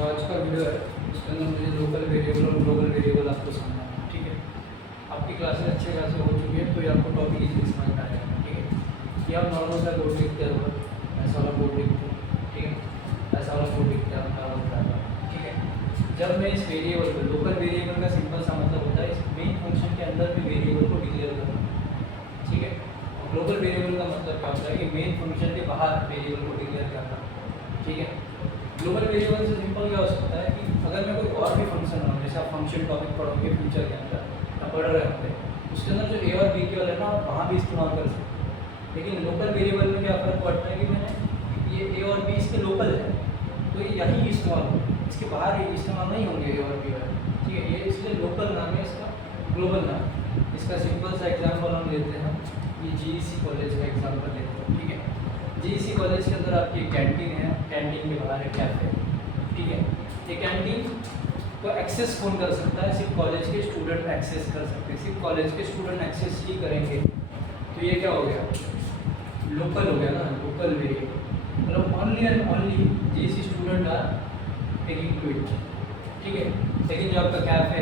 जो आज का वीडियो है उसके अंदर मुझे लोकल वेरिएबल और ग्लोबल वेरिएबल आपको समझना है, ठीक है। आपकी क्लासेस अच्छे खासे हो चुकी है तो ये आपको टॉपिक इजीली समझ में आ जाएगा, ठीक है। ये आप नॉर्मल सा कोड लिखते हैं, ऐसा वाला कोड लिखते हो, ठीक है, ऐसा वाला कोड लिखते हैं अपना होता है, ठीक है। जब मैं इस वेरिएबल को, लोकल वेरिएबल का सिंपल सा मतलब होता है इस मेन फंक्शन के अंदर भी वेरिएबल को डिक्लेयर करना, ठीक है। और ग्लोबल वेरिएबल का मतलब क्या होता है कि मेन फंक्शन के बाहर वेरिएबल को डिक्लेयर करना, ठीक है। ग्लोबल वेरिएबल से सिंपल क्या हो सकता है कि अगर मैं कोई और भी फंक्शन हो, जैसे आप फंक्शन टॉपिक पढ़ोगे फ्यूचर के अंदर या पढ़ रहे होंगे, उसके अंदर जो ए और बी के वाले ना आप वहाँ भी इस्तेमाल कर सकते हैं। लेकिन लोकल वेरिएबल में क्या फ़र्क पड़ता है कि मैंने ये ए और बी इसके लोकल है तो ये यही इस्तेमाल होगा, इसके बाहर ये इस्तेमाल नहीं होंगे ए और बी वाले, ठीक है। ये इसलिए लोकल नाम है, इसका ग्लोबल नाम। इसका सिंपल सा एग्जाम्पल हम लेते हैं, ये GEC कॉलेज का एग्जाम्पल लेते हैं, ठीक है। GEC कॉलेज के अंदर आपकी कैंटीन है, कैंटीन के बाहर है कैफे, ठीक है। ये कैंटीन को एक्सेस कौन कर सकता है? सिर्फ कॉलेज के स्टूडेंट एक्सेस कर सकते हैं, सिर्फ कॉलेज के स्टूडेंट एक्सेस ही करेंगे। तो ये क्या हो गया? लोकल हो गया ना, लोकल वेरिएबल। मतलब only and only GEC student are taking to it, ठीक है। लेकिन जो आपका कैफे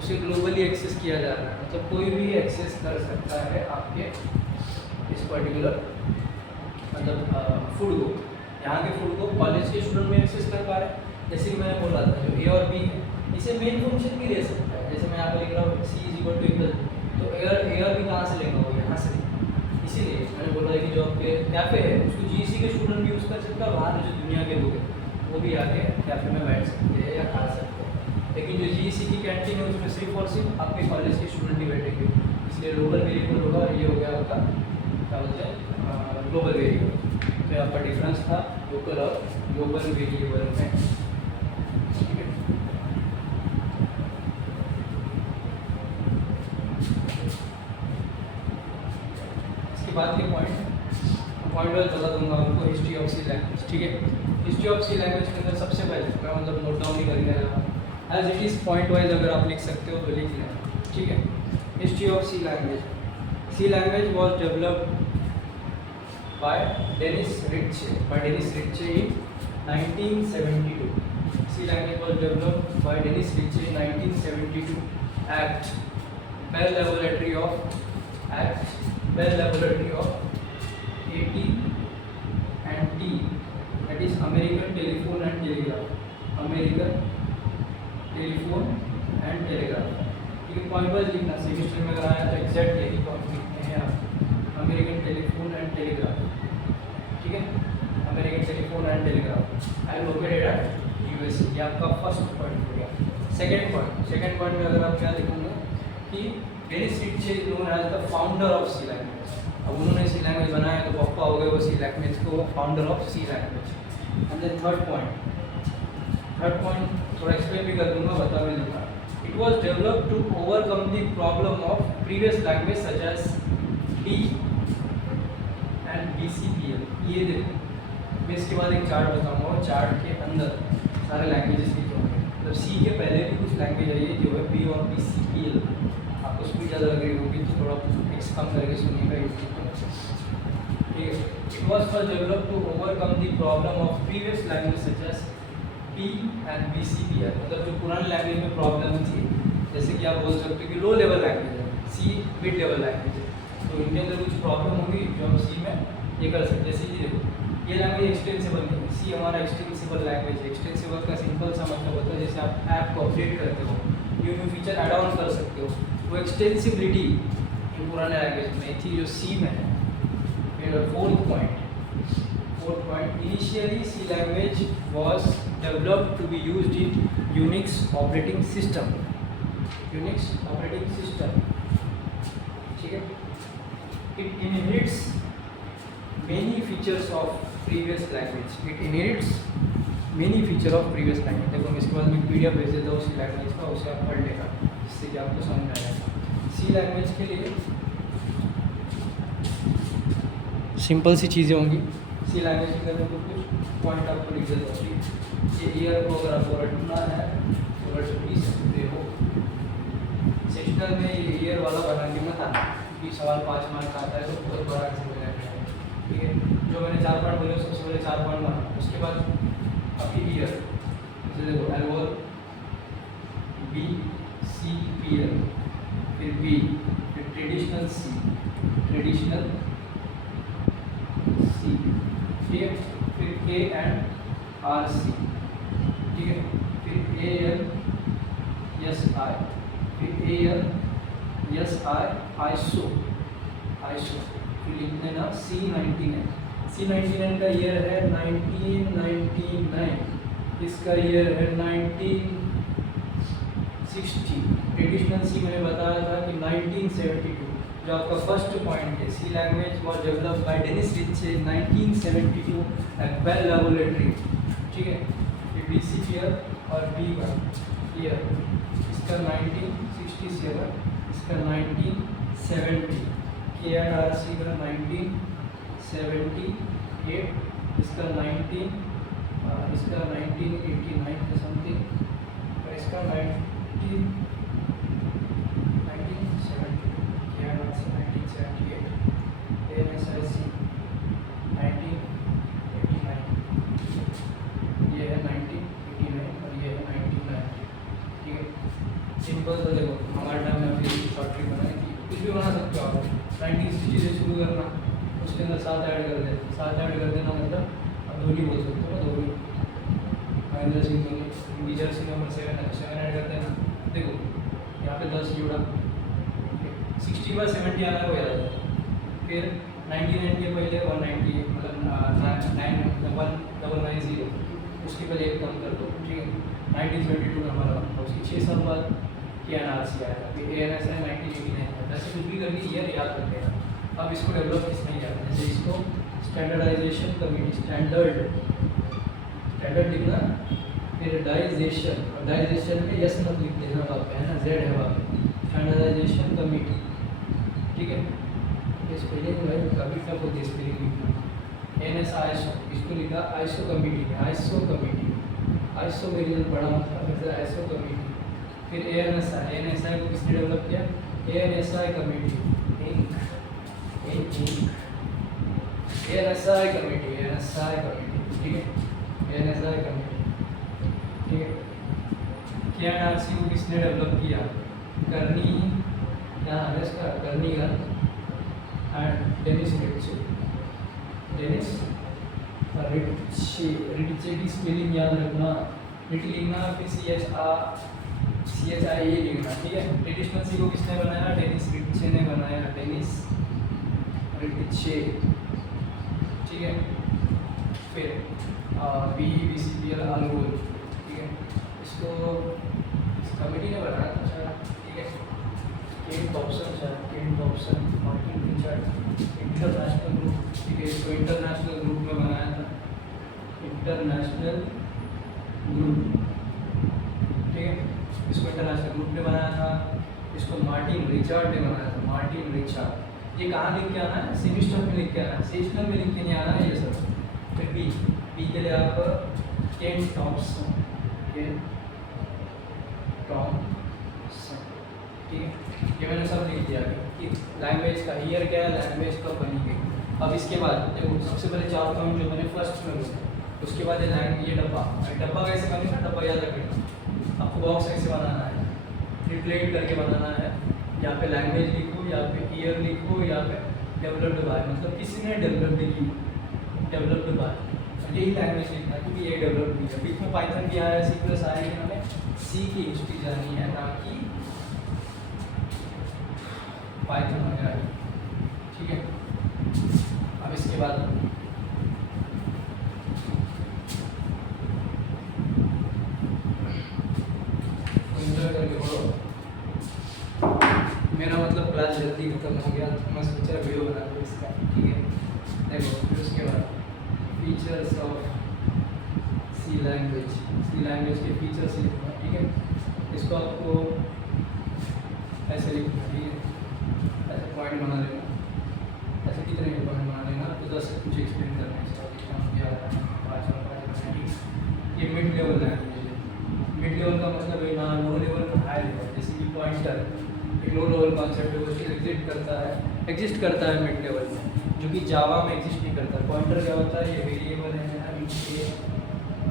उसे ग्लोबली एक्सेस किया जा रहा है, मतलब कोई भी एक्सेस कर सकता है आपके इस पर्टिकुलर मतलब फूड को, यहाँ के फूड को कॉलेज के स्टूडेंट में एक्सेस कर पा रहे हैं। जैसे कि मैंने बोला था जो ए और बी है इसे मेन फंक्शन भी ले सकता है। जैसे मैं यहाँ पर लिख रहा हूँ C = इक्वल, तो ए और बी कहाँ से लेंगे? वो यहाँ से लेंगे। इसीलिए मैंने बोला कि जो आपके कैफ़े है उसको GEC के स्टूडेंट भी यूज़ कर सकते हैं और वहाँ जो दुनिया के लोग हैं वो भी आके कैफ़े में बैठ सकते हैं या खा सकते हैं। लेकिन जो GEC की कैंटीन है उसमें सिर्फ और सिर्फ आपके कॉलेज के स्टूडेंट ही बैठेंगे, इसलिए लोकल वेरिएबल होगा। ये हो गया आपका क्या बोलते हैं ग्लोबल वेरिएबल। तो यहाँ पर डिफरेंस था लोकल और ग्लोबल वेरिएबल में, ठीक है। इसके बाद के पॉइंट वाइज बता दूंगा आपको, हिस्ट्री ऑफ सी लैंग्वेज, ठीक है। हिस्ट्री ऑफ सी लैंग्वेज के अंदर सबसे पहले मैं मतलब नोट डाउन नहीं करेंगे, as it is point wise अगर आप लिख सकते हो तो लिख लें, ठीक है। History of C language was developed by Dennis Ritchie in 1972. C language was developed by Dennis Ritchie in 1972 at Bell Laboratory of AT&T, that is American Telephone and Telegraph, ठीक है। पॉइंट वाइज लिखना, semester में अगर आया तो exact यही point लिखते हैं आप, अमेरिकन टेलीफोन एंड टेलीग्राफ, ठीक है। American telephone and telegraph I located at USA, ये आपका फर्स्ट पॉइंट हो गया। सेकंड पॉइंट में अगर आप क्या लिखूंगा कि Dennis Ritchie is known as the founder of C language. अब उन्होंने सी लैंग्वेज बनाया तो पप्पा हो गए वो सी लैंग्वेज को founder of C language. And then third point थोड़ा एक्सप्लेन भी कर दूंगा, बता भी दूंगा। It was developed to overcome the problem of previous language such as D and BCPL। ये देखो मैं इसके बाद एक चार्ट बताऊंगा और चार्ट के अंदर सारे लैंग्वेजेस लिखे होंगे। मतलब C के पहले भी कुछ लैंग्वेज आई है जो है B और BCPL। आपको स्पीड ज़्यादा लग रही होगी तो थोड़ा एक्स कम करके सुनिएगा यूट्यूब पर, ठीक है। It was first develop to overcome the problem of previous language such as P and BCPL। मतलब जो पुराने लैंग्वेज में प्रॉब्लम थी, जैसे कि आप बोल सकते हो कि लो लेवल लैंग्वेज है, C मिड लेवल लैंग्वेज है, तो इनके अंदर कुछ प्रॉब्लम होगी जो हम C में ये कर सकते हैं। जैसे कि देखो ये लैंग्वेज एक्सटेंसिबल नहीं है, C हमारा एक्सटेंसिबल लैंग्वेज है। एक्सटेंसिबल का सिंपल सा मतलब होता है जैसे आप ऐप को अपडेट करते हो, न्यू फीचर ऐड ऑन कर सकते हो, वो एक्सटेंसिबिलिटी ये पुराने लैंग्वेज में थी जो C में है। फिर fourth point initially C language was developed to be used in Unix operating system, ठीक है। It inherits many features of previous language. देखो मैं इसके बाद में PDF भेज देता हूँ उसी लैंग्वेज का, उसे आप पढ़ लेगा जिससे कि आपको समझ में आएगा। सी लैंग्वेज के लिए सिंपल सी चीज़ें होंगी। सी लैंग्वेज के अंदर कुछ पॉइंट आपको लिख देता हूँ। ये ईयर को अगर आपको रटना है तो रट भी सकते हो। सेक्शनल में ये ईयर वाला बना के मत आना कि सवाल 5 मार्क आता है तो बहुत बड़ा आंसर हो जाएगा, ठीक है। जो मैंने 4 पॉइंट बोले सबसे पहले 4 पॉइंट बनाना, उसके बाद आपकी ईयर, जैसे देखो एल्वोल, बी सी पी एल, फिर बी, फिर ट्रेडिशनल सी, ट्रेडिशनल सी, ठीक है, फिर के एंड आर सी, ठीक है, फिर ए एल एस आई, फिर A L S I iso, iso, फिर लिखने ना C99, C99 का ईयर है 1999, इसका ईयर है 1960, ट्रेडिशनल सी मैंने बताया था कि 1972, जो आपका फर्स्ट पॉइंट है, C language was developed by Dennis Ritchie 1972 at Bell laboratory, ठीक है, ये BCPL और बी का ईयर, इसका 1967, इसका 1970, के एंड आर सी का 1978, इसका 1989 का समथिंग, और इसका 1970, के एंड आर सी 1978, ANSIC 1989, ये है 1989 और ये है 1990, ठीक है। सिंपल तो देखो हमारे टाइम में अभी शॉर्ट ट्रिक बनाई थी, कुछ भी बना सकते हो आप, 1960 से शुरू करना, उसके अंदर 7 ऐड कर देना, 7 ऐड कर देना मतलब अब धोनी बोल सकते हो ना, धोनी, महेंद्र सिंह धोनी, जर्सी नंबर 7 है, 7 ऐड कर देना, देखो यहाँ पे 10 जुड़ा, 60 पर 70 आना हो जाता है, फिर 99 के पहले 190 मतलब 1990, उसके पहले एक कम कर दो, ठीक है, 1972 नंबर तो उसकी 6 साल बाद के एन आर सी आया, फिर ANSI 1989, ऐसे कुछ भी करके ईयर याद रख लेना। अब इसको डेवलप किसने किया, जैसे इसको स्टैंडर्डाइजेशन कमेटी, स्टैंडर्ड लिखना, फिर डाइजेशन, और डाइजेशन में यस मत लिख देना वहाँ पे, है ना, जेड है वहाँ पे, स्टैंडर्डाइजेशन कमेटी, ठीक है, ये स्पेलिंग भाई काफ़ी टफ होती है स्पेलिंग लिखना, NS आइसो, इसको लिखा आइसो कमेटी में, आइसो कमेटी, आइसो मेरी बड़ा मतलब है आइसो कमेटी, फिर ANSI को किसने डेवलप किया, ANSI कमेटी, ANSI कमेटी, ठीक है, ANSI कमेटी, ठीक है। KNRC को किसने डेवलप किया, कर्नी, क्या नाम है इसका, कर्नीगन एंड डेनिस रिट्चे, रिट्चे की स्पेलिंग याद रखना, रिट लिखना, फिर CHIA लिखना, ठीक है। ट्रेडिशनल सी को किसने बनाया, डेनिस रिट्चे ने बनाया, डेनिस रिट्चे, ठीक है। फिर BCPL आलूल, ठीक है, इसको इस कमेटी ने बनाया था शायद, ठीक है। Ken Thompson, Martin Richard, international group, ठीक है, इसको इंटरनेशनल ग्रुप में बनाया था, इंटरनेशनल ग्रुप, ठीक है, इसको इंटरनेशनल ग्रुप ने बनाया था, इसको मार्टिन रिचर्ड ने बनाया था, मार्टिन रिचर्ड। ये कहाँ लिख के आना है, सेमिस्टर में लिख के आना है, सेशनल में लिख के नहीं आना है ये सब। फिर बी के लिए आप केन टॉपसन, ठीक है, ये मैंने सब लिख दिया कि लैंग्वेज का ईयर क्या है, लैंग्वेज कब बनी गई। अब इसके बाद देखो सबसे पहले 4 पॉइंट जो मैंने फर्स्ट में बोला, उसके बाद ये डब्बा कैसे बनेगा, डब्बा याद रखेगा आपको, बॉक्स कैसे बनाना है, रिप्लेट करके बनाना है, यहाँ पे लैंग्वेज लिखो, यहाँ पे ईयर लिखो, यहाँ पे डेवलप्ड बाय, मतलब किसी ने डेवलप्ड की, डेवलप्ड बाय, यही लैंग्वेज लिखना है क्योंकि ये डेवलप्ड की है। बीच में पाइथन भी आया, C+ आया, लेकिन हमें सी की हिस्ट्री जाननी है ना कि पाइथन वगैरह, ठीक है। अब इसके बाद करके पढ़ो, मेरा मतलब क्लास जल्दी खत्म हो गया तो मैं सोचा वीडियो बना दूँ इसका, ठीक है। देखो फिर उसके बाद फीचर्स ऑफ सी लैंग्वेज के फीचर्स लिखना, ठीक है। इसको आपको ऐसे लिखना, ठीक है, ऐसे पॉइंट बना लेना, ऐसे कितने भी पॉइंट बना लेना, तो 10 से कुछ एक्सप्लेन करना है इसका, क्या है 5 ये मिड लेवल लैंग्वेज है। मिड लेवल का मतलब है ना लो लेवल ना हाई लेवल, जैसे कि पॉइंटर एक लो लेवल कॉन्सेप्ट है, वो चीज़ एग्जिस्ट करता है मिड लेवल में, जो कि जावा में एग्जिस्ट नहीं करता। पॉइंटर क्या होता है, ये वेरिएबल है,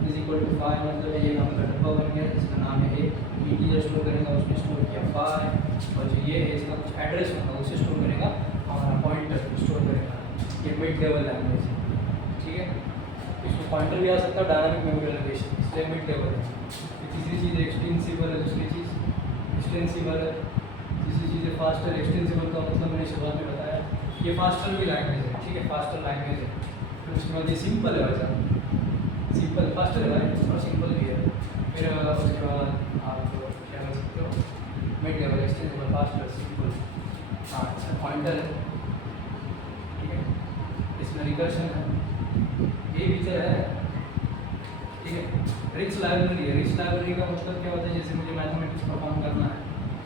इज इक्वल टू 5 मतलब ये नाम का डब्बा बन गया जिसका नाम है ए, इंटीजर स्टोर करेगा उसमें स्टोर किया 5, और जो ये है इसका कुछ एड्रेस होगा उसे स्टोर करेगा, हमारा पॉइंटर स्टोर करेगा। ये मिड लेवल लैंग्वेज है, ठीक है। इसमें पॉइंटर भी आ सकता है, डायनामिक मेमोरी एलोकेशन, इसलिए मिड लेवल है। तीसरी चीज़ एक्सटेंसिबल है, दूसरी चीज़ एक्सटेंसिबल है, तीसरी चीज़ है फास्टर। एक्सटेंसिबल का मतलब मैंने शुरुआत में बताया, ये फास्टर भी लैंग्वेज है, ठीक है, फास्टर लैंग्वेज है। फिर उसके बाद ये सिंपल है वैसा, सिंपल फास्टर है भाई और सिंपल भी है। फिर उसके बाद आप क्या कर सकते हो, mid level, extensible, faster, simple. हाँ, इसमें पॉइंटर है, ठीक है, इसमें रिकर्शन है, ये फीचर है, ठीक है। रिच लाइब्रेरी है, रिच लाइब्रेरी का मतलब क्या होता है, जैसे मुझे मैथमेटिक्स परफॉर्म करना है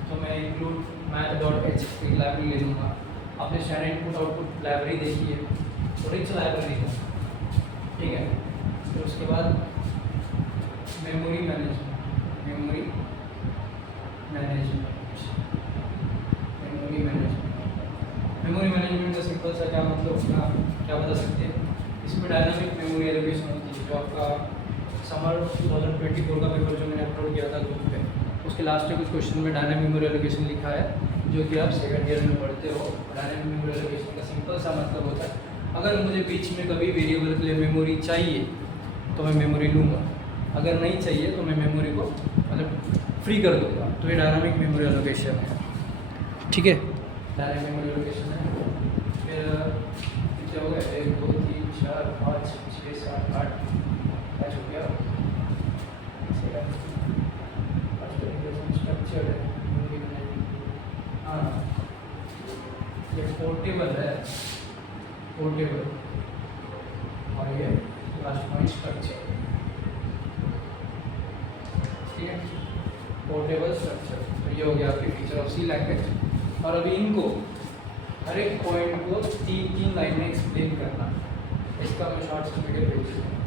तो मैं इंक्लूड math.h एक लाइब्रेरी ले लूँगा। आपने स्टैंडर्ड इनपुट आउटपुट लाइब्रेरी देखी है, तो रिच लाइब्रेरी है, ठीक है। फिर उसके बाद memory management, memory management, memory management. Memory management का सिंपल सा क्या मतलब उसका क्या बता सकते हैं, इसमें डायनामिक मेमोरी एलोकेशन होती है। जो आपका समर 2024 का पेपर जो मैंने अपलोड किया था ग्रुप पे, उसके लास्ट के कुछ क्वेश्चन में डायनामिक मेमोरी एलोकेशन लिखा है, जो कि आप सेकंड ईयर में पढ़ते हो। डायनामिक मेमोरी एलोकेशन का सिंपल सा मतलब होता है, अगर मुझे बीच में कभी वेरिएबल के लिए मेमोरी चाहिए तो मैं मेमोरी लूँगा, अगर नहीं चाहिए तो मैं मेमोरी को मतलब फ्री कर दूँगा। तो ये डायनामिक मेमोरी एलोकेशन है, ठीक है, डायनामिक मेमोरी एलोकेशन है। फिर कितने हो गए, 1 2 3 4 5 6 7 8 5 हो गया। स्ट्रक्चर है, हाँ, ये पोर्टेबल है, पोर्टेबल, और ये लास्ट पॉइंट स्ट्रक्चर, ठीक है, पोर्टेबल स्ट्रक्चर। तो ये हो गया आपके फीचर ऑफ सी लैंग्वेज। और अभी इनको हर एक पॉइंट को 3 लाइन में एक्सप्लेन करना, इसका मैं शॉर्ट्स वीडियो भेज दूँगा।